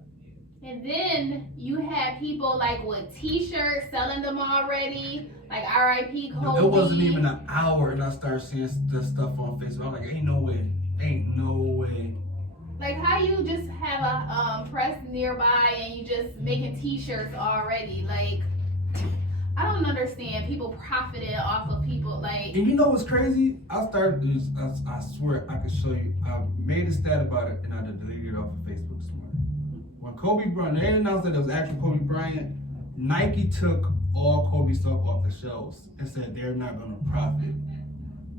And then you have people like with t-shirts selling them already, like R.I.P. Kobe. It wasn't even an hour and I started seeing this stuff on Facebook. I'm like, ain't no way. Ain't no way. Like, how you just have a press nearby and you just making t-shirts already? Like, I don't understand people profiting off of people, like. And you know what's crazy? I started this, I swear I can show you. I made a stat about it and I deleted it off of Facebook this morning. When Kobe Bryant, they announced that it was actual Kobe Bryant, Nike took all Kobe stuff off the shelves and said they're not going to profit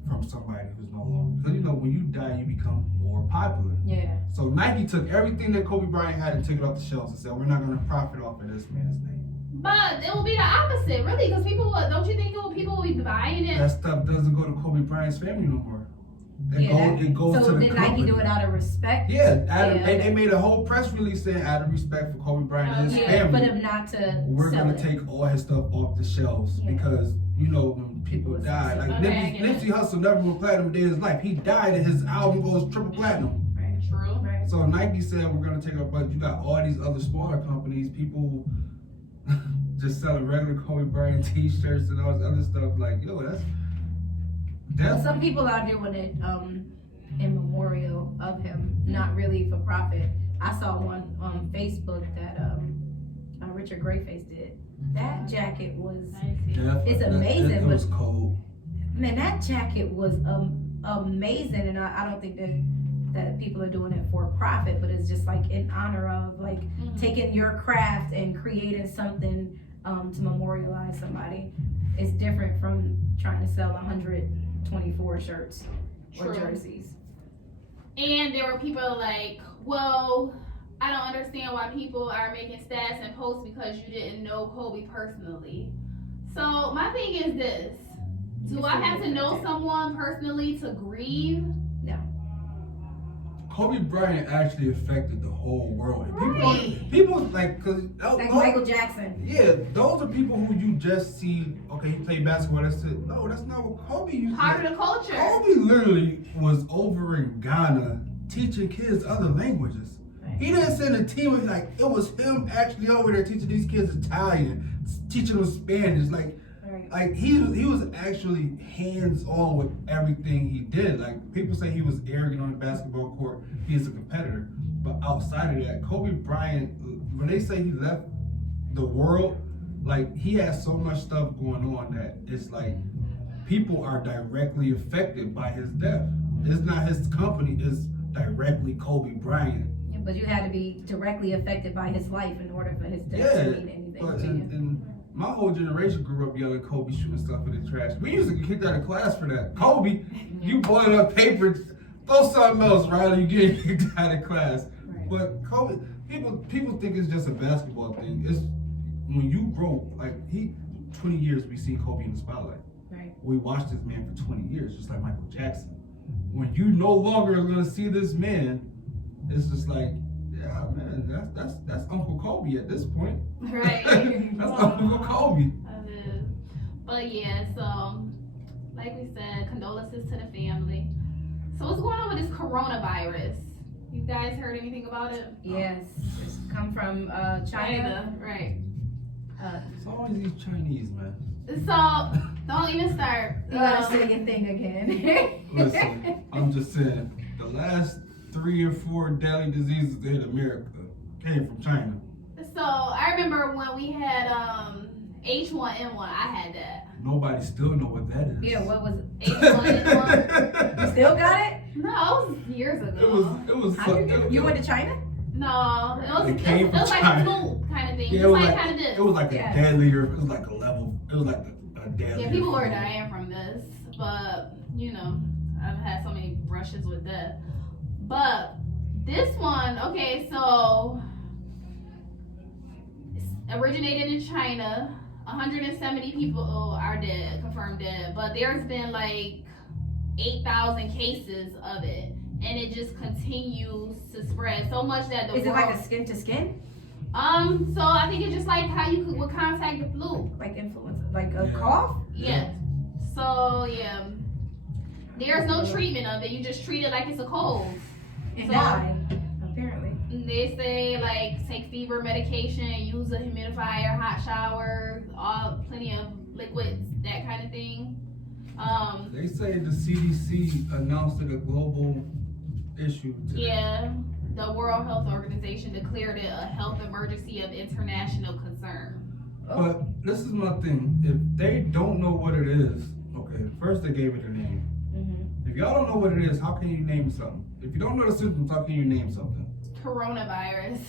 from somebody who's no longer. Because you know, when you die, you become more popular. Yeah. So Nike took everything that Kobe Bryant had and took it off the shelves and said, we're not going to profit off of this man's name. But it will be the opposite, really, because people, don't you think people will be buying it? That stuff doesn't go to Kobe Bryant's family no more. It goes so to the did company. Nike do it out of respect? Yeah, they made a whole press release saying out of respect for Kobe Bryant and his family. But if not to we're sell gonna it. take all his stuff off the shelves because you know when people die, like Nipsey Hussle never went platinum a day in his life. He died and his album goes triple platinum. Right. True. Right. So Nike said we're gonna take our, but you got all these other smaller companies, people just selling regular Kobe Bryant t-shirts and all this other stuff. Like, yo, that's some people are doing it in memorial of him, not really for profit. I saw one on Facebook that Richard Greyface did. That jacket was it's amazing. It was cold. Man, that jacket was amazing, and I don't think that people are doing it for profit, but it's just like in honor of like taking your craft and creating something to memorialize somebody. It's different from trying to sell 124 shirts or jerseys. And there were people like, well, I don't understand why people are making stats and posts because you didn't know Kobe personally. So my thing is this: do I have to know someone personally to grieve? No. Kobe Bryant actually affected the whole world. Right. People like, cause like Michael Jackson. Yeah, those are people who you just see. Okay, he played basketball. That's it. No, that's not what Kobe used. Part of the culture. Kobe literally was over in Ghana teaching kids other languages. Right. He didn't send a team. Like it was him actually over there teaching these kids Italian, teaching them Spanish. Like he was actually hands-on with everything he did. Like people say he was arrogant on the basketball court. He's a competitor. But outside of that, Kobe Bryant, when they say he left the world, like he has so much stuff going on that it's like people are directly affected by his death. It's not his company, it's directly Kobe Bryant. Yeah, but you had to be directly affected by his life in order for his death to mean anything but to you. And my whole generation grew up yelling Kobe shooting stuff in the trash. We used to get kicked out of class for that. Kobe, you boil up paper, throw something else, Riley, you get kicked out of class. Right. But Kobe, people think it's just a basketball thing. It's when you grow, like 20 years we seen Kobe in the spotlight. Right. We watched this man for 20 years, just like Michael Jackson. When you no longer are gonna see this man, it's just like, yeah, man, that's Uncle Kobe at this point. Right. That's Uncle Kobe. That is. But yeah, so like we said, condolences to the family. So what's going on with this coronavirus? You guys heard anything about it? Yes, it's come from China. Right. It's always these Chinese, man. So don't even start. Say your thing again. Listen, I'm just saying, the last 3 or 4 deadly diseases that hit America came from China. So I remember when we had H1N1. I had that. Nobody still know what that is. Yeah, what was it? H1N1. You still got it? No, it was years ago. It was. You went to China? No, It came it was from like China. a flu kind of thing. Yeah, Just like kind of this. It was like Yeah. a deadlier. It was like a level. It was like a deadlier. Yeah, people were flu. dying from this, but you know, I've had so many brushes with that. But this one, okay, so it's originated in China. 170 people are dead, confirmed dead, but there's been like 8,000 cases of it, and it just continues to spread so much that the Is it world. like a skin to skin? So I think it's just like how you would contact the flu. Like influenza? Like a Yeah. cough? Yeah. So yeah, there's no treatment of it. You just treat it like it's a cold. And So- die, apparently. And they say like take fever medication, use a humidifier, hot shower, plenty of liquids, that kind of thing. They say the CDC announced it a global issue. Today. Yeah, the World Health Organization declared it a health emergency of international concern. But this is my thing. If they don't know what it is, okay, first they gave it a name. Mm-hmm. If y'all don't know what it is, how can you name something? If you don't know the symptoms, how can you name something? Coronavirus.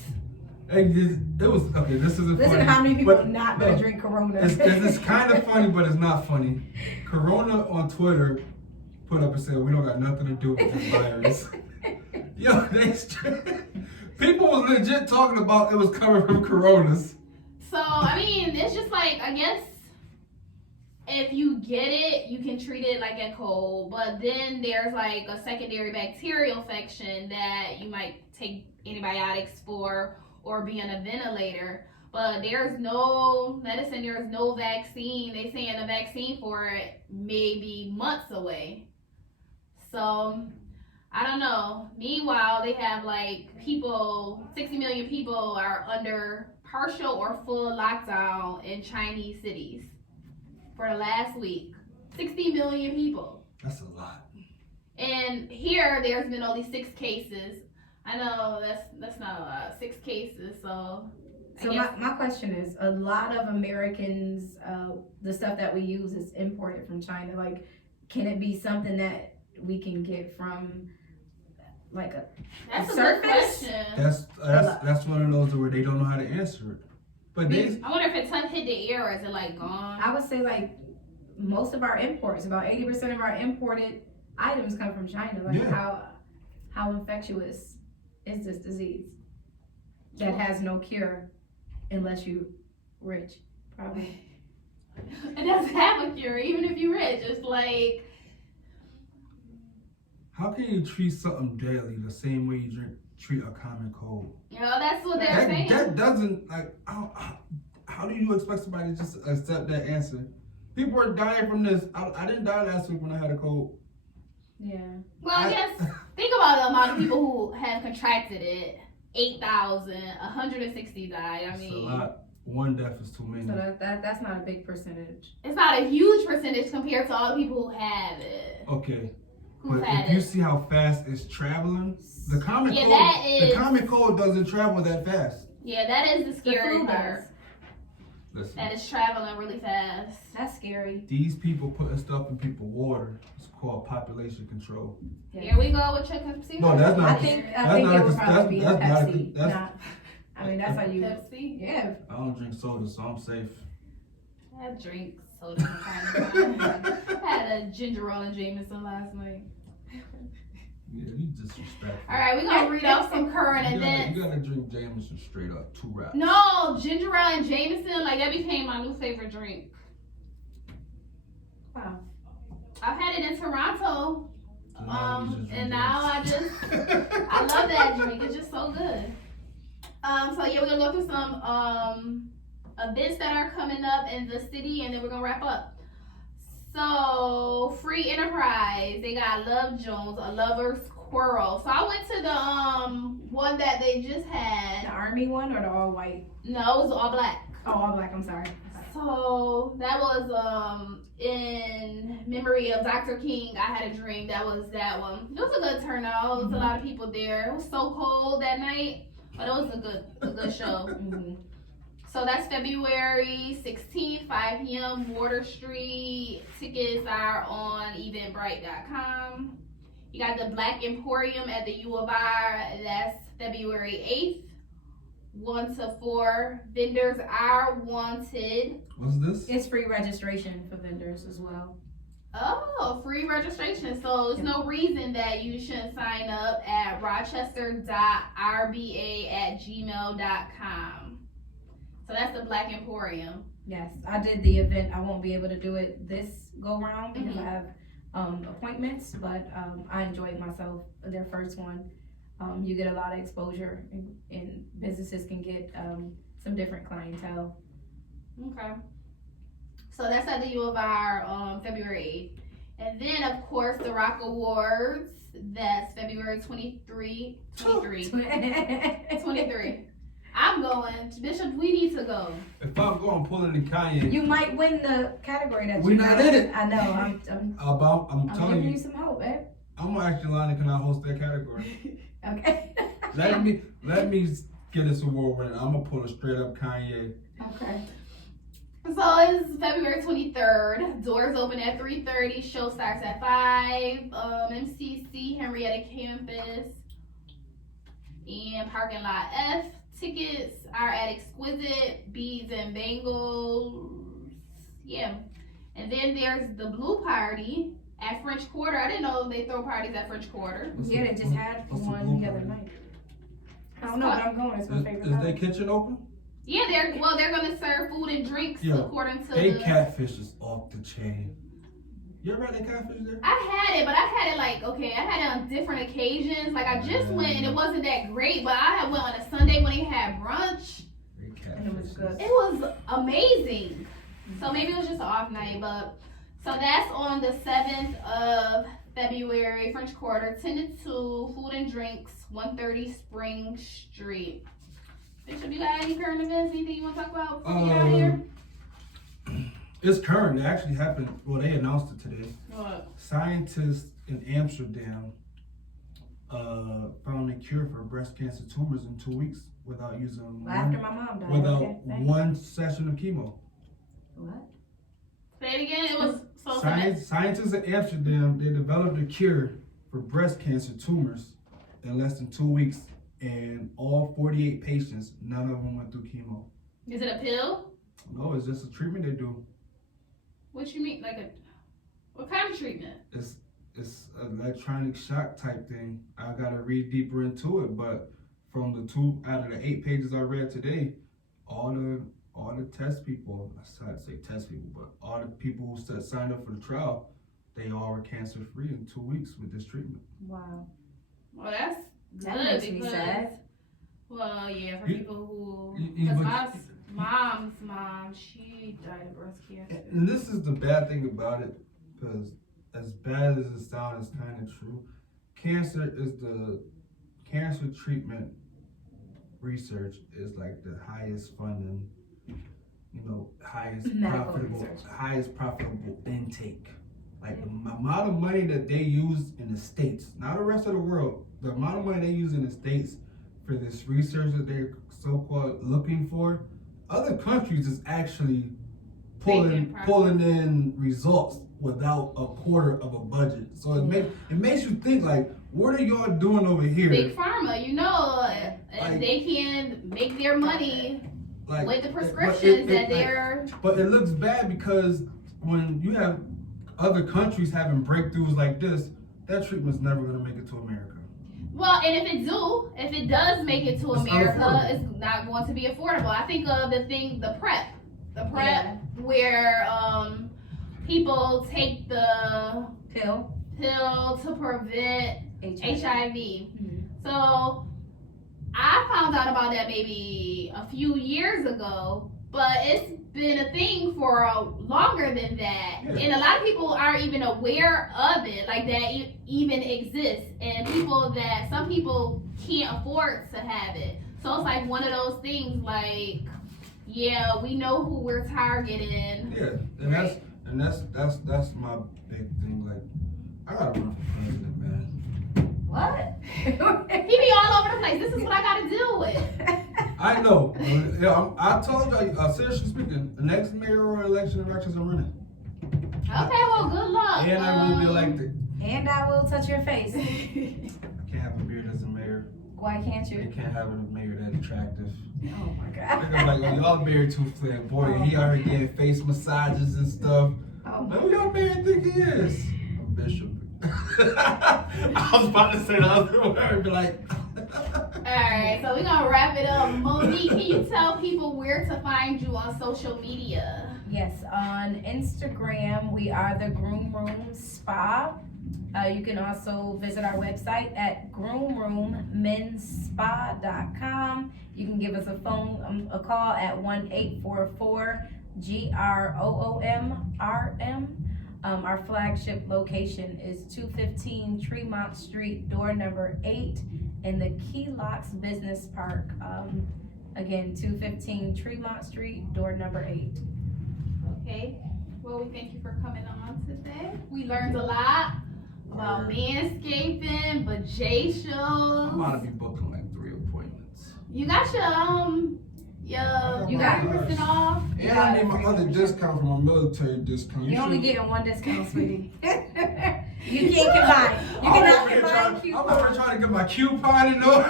Hey, it was okay. This isn't Listen funny. to how many people but are not gonna no, drink Corona. It's kind of funny, but it's not funny. Corona on Twitter put up and said, "We don't got nothing to do with this virus." Yo, people was legit talking about it was coming from Coronas. So I mean, it's just like, I guess if you get it, you can treat it like a cold, but then there's like a secondary bacterial infection that you might take antibiotics for or be on a ventilator. But there's no medicine, there's no vaccine. They saying a vaccine for it may be months away. So I don't know. Meanwhile, they have like 60 million people are under partial or full lockdown in Chinese cities for the last week. 60 million people. That's a lot. And here, there's been only 6 cases. I know that's not a lot. 6 cases, so. So my question is, a lot of Americans, the stuff that we use is imported from China. Like, can it be something that we can get from, like That's a good surface? question. That's one of those where they don't know how to answer it. But they I wonder if it's hit the air or is it like gone? I would say like most of our imports, about 80% of our imported items come from China. Like Yeah. how infectious is this disease that has no cure unless you rich, probably. It doesn't have a cure, even if you're rich. It's like, how can you treat something daily the same way you treat a common cold? you know, that's what they're saying. That doesn't, like, how do you expect somebody to just accept that answer? People are dying from this. I didn't die last week when I had a cold. Yeah. Well, I guess, think about the amount of people who have contracted it. 8,000, 160 died. I It's mean, a lot. One death is too many. So that's not a big percentage. it's not a huge percentage compared to all the people who have it. Okay. Who've But had if you it. see how fast it's traveling, the common Yeah, cold, that is- the common cold doesn't travel that fast. Yeah, that is the The scary flu part. does. Listen, That it's traveling really fast. That's scary. these people putting stuff in people's water. It's called population control. Here we go with your conspiracy. No, that's not- I think that's it not a would cons- probably be a that's not a Pepsi. that's- Not, I mean, that's how you. Pepsi. Yeah. I don't drink soda, so I'm safe. I drink soda from time to time. I had a ginger ale and Jameson last night. Yeah, you disrespectful. All right, we're gonna read off some current events. You gotta drink Jameson straight up, 2 wraps. No, ginger ale and Jameson, like that became my new favorite drink. Wow. I've had it in Toronto, So now you just drink and now I Jameson. I love that drink. It's just so good. So yeah, we're gonna go through some events that are coming up in the city, and then we're gonna wrap up. So Free Enterprise, they got Love Jones, a lover's quarrel. So I went to the one that they just The had. army one or the all white? No, it was all black. Oh, all black. I'm sorry. So that was in memory of Dr. King. I had a dream. That was that one. It was a good turnout. It was a lot of people there. It was so cold that night, but it was a good show. So that's February 16th, 5 p.m. Water Street. Tickets are on eventbrite.com. You got the Black Emporium at the U of R. That's February 8th. 1 to 4. Vendors are wanted. What's this? It's free registration for vendors as well. Oh, free registration. So there's no reason that you shouldn't sign up at rochester.rba@gmail.com. So that's the Black Emporium. Yes, I did the event. I won't be able to do it this go round because I have appointments, but I enjoyed myself. Their first one. You get a lot of exposure and businesses can get some different clientele. Okay. So that's at the U of R on February 8th. And then, of course, the Rock Awards. That's February 23. I'm going. Bishop, we need to go. If I'm going pulling the Kanye, You might win the category that We're you not got. in it. I know. I'm I'm telling giving you you, some hope, eh? I'm gonna ask Jelani, can I host that category? Okay. Let me get this award winner. I'm gonna pull a straight up Kanye. Okay. So it's February 23rd. Doors open at 3:30. Show starts at 5. MCC Henrietta Campus and Parking Lot F. Tickets are at Exquisite, Beads and Bangles. Yeah. And then there's the Blue Party at French Quarter. I didn't know they throw parties at French Quarter. Yeah, they just had what's the one Blue the other Party? night. I don't know, but I'm going. It's my favorite Is their time. kitchen open? Yeah, they're gonna serve food and drinks Yeah. according to They the. catfish is off the chain. You ever had that catfish there? I had it, but I had it I had it on different occasions. Like I just went and it wasn't that great, but I went on a Sunday when they had brunch. They And it was catfish. good. It was amazing. So maybe it was just an off night, but so that's on the 7th of February, French Quarter, 10 to 2, food and drinks, 130 Spring Street. Bishop, you got any current events? Anything you want to talk about before we get out of here? It's current. It actually happened. Well, they announced it today. What? Scientists in Amsterdam found a cure for breast cancer tumors in 2 weeks without using Well, after my mom died. without Okay, thanks. one session of chemo. What? Say it again. It was so Scientists in Amsterdam, they developed a cure for breast cancer tumors in less than 2 weeks, and all 48 patients, none of them went through chemo. Is it a pill? No, it's just a treatment they do. What you mean? What kind of treatment? It's an electronic shock type thing. I gotta read deeper into it, but from the 2 out of the 8 pages I read today, all the test people, I'd say test people, but all the people who signed up for the trial, they all were cancer free in 2 weeks with this treatment. Wow. Well, that's That good makes me because, sad. well, yeah, for You- people who, you- because but- my mom's mom, she died of breast cancer. And this is the bad thing about it, because as bad as it sounds, it's kind of true. Cancer treatment research is like the highest funding, highest profitable intake. Like the amount of money that they use in the States, not the rest of the world, the amount of money they use in the States for this research that they're so-called looking for, other countries is actually pulling in results without a quarter of a budget. So it makes you think like, what are y'all doing over here? Big Pharma, they can make their money with the prescriptions But it looks bad because when you have other countries having breakthroughs like this, that treatment's never gonna make it to America. Well, and if it does make it to America, unaffordable. it's not going to be affordable. I think of the PrEP, Yeah. where people take the Pill. to prevent HIV. Mhm. So I found out about that maybe a few years ago, but it's been a thing for longer than that, Yeah. and a lot of people aren't even aware of it, like that even exists, and some people can't afford to have it. So it's like one of those things, like, yeah, we know who we're targeting. Yeah, and that's my big thing. Like, I gotta run for president, man. What? He be all over the place. This is what I gotta deal with. I know. Yeah, I told you. Seriously speaking, the next mayoral election in Rochester, I'm running, Okay, well, good luck. and I will be elected. And I will touch your face. I can't have a beard as a mayor. Why can't They you? can't have a mayor that attractive. Oh my They're God. gonna be like, oh, y'all married too flamboyant. He already getting face massages and stuff. Oh my. Man, who y'all married think he is? A bishop. I was about to say the other word, but like. Alright, so we're gonna wrap it up. Monique, can you tell people where to find you on social media? Yes, on Instagram, we are the Groom Room Spa. You can also visit our website at groomroommenspa.com. You can give us a call at 1-844-GROOMRM. Our flagship location is 215 Tremont Street, door number 8 in the Key Locks Business Park. Again, 215 Tremont Street, door number 8. Okay, well, we thank you for coming on today. We learned a lot about manscaping, vajacials. I'm gonna be booking like 3 appointments. You got your You got 30% off. And I need my other discount from my military discount. You're only should- getting one discount, sweetie. You can't combine. You cannot combine I'm over coupons. trying to get my coupon and all.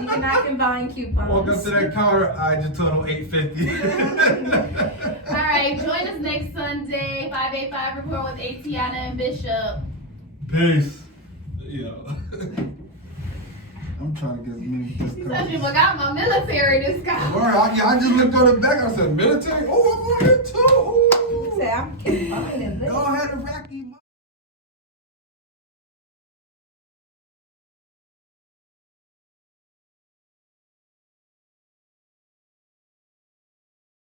You cannot combine coupons. Walk up to that counter, I just told them $8.50. All right, join us next Sunday, 585 Report with Atiana and Bishop. Peace. Yo. I'm trying to get as many He said, you discounts. got my military discount. Word, I just looked on the back. I said, military? Oh, I'm on it too.